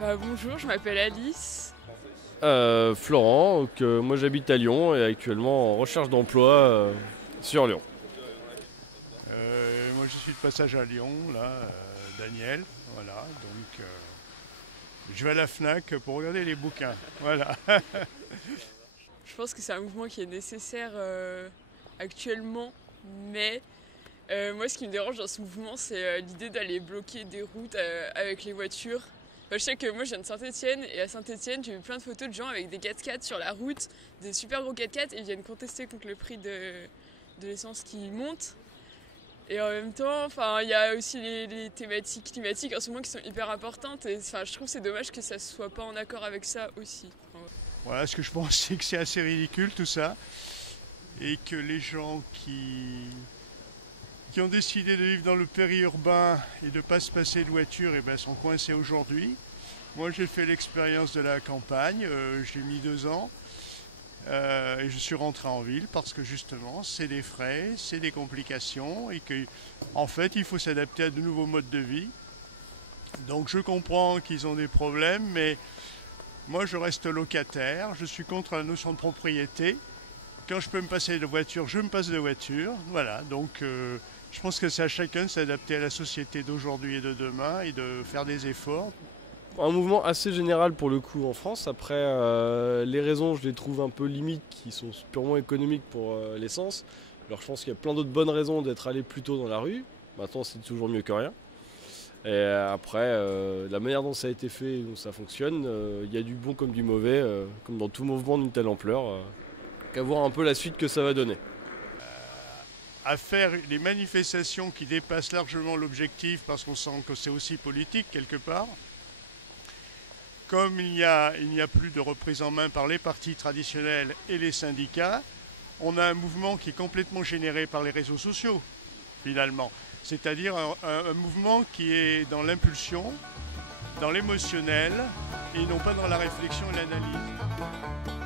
Bonjour, je m'appelle Alice. Florent, donc, moi j'habite à Lyon et actuellement en recherche d'emploi sur Lyon. Moi je suis de passage à Lyon, là, Daniel, voilà, donc je vais à la FNAC pour regarder les bouquins, voilà. Je pense que c'est un mouvement qui est nécessaire actuellement, mais moi ce qui me dérange dans ce mouvement, c'est l'idée d'aller bloquer des routes avec les voitures. Je sais que moi je viens de Saint-Etienne et à Saint-Etienne j'ai vu plein de photos de gens avec des 4x4 sur la route, des super gros 4x4 et ils viennent contester contre le prix de l'essence qui monte. Et en même temps, il y a aussi les thématiques climatiques en ce moment qui sont hyper importantes et je trouve que c'est dommage que ça ne soit pas en accord avec ça aussi. Voilà, ce que je pense c'est que c'est assez ridicule tout ça, et que les gens qui ont décidé de vivre dans le périurbain et de ne pas se passer de voiture, sont coincés aujourd'hui. Moi j'ai fait l'expérience de la campagne, j'ai mis 2 ans. Et je suis rentré en ville parce que justement c'est des frais, c'est des complications et qu'en fait il faut s'adapter à de nouveaux modes de vie. Donc je comprends qu'ils ont des problèmes, mais moi je reste locataire, je suis contre la notion de propriété. Quand je peux me passer de voiture, je me passe de voiture. Voilà, donc je pense que c'est à chacun de s'adapter à la société d'aujourd'hui et de demain et de faire des efforts. Un mouvement assez général pour le coup en France. Après, les raisons, je les trouve un peu limites, qui sont purement économiques pour l'essence. Alors je pense qu'il y a plein d'autres bonnes raisons d'être allé plus tôt dans la rue. Maintenant, c'est toujours mieux que rien. Et après, la manière dont ça a été fait et dont ça fonctionne, il y a du bon comme du mauvais, comme dans tout mouvement d'une telle ampleur. Qu'à voir un peu la suite que ça va donner. À faire les manifestations qui dépassent largement l'objectif parce qu'on sent que c'est aussi politique quelque part. Comme il n'y a plus de reprise en main par les partis traditionnels et les syndicats, on a un mouvement qui est complètement généré par les réseaux sociaux, finalement. C'est-à-dire un mouvement qui est dans l'impulsion, dans l'émotionnel, et non pas dans la réflexion et l'analyse.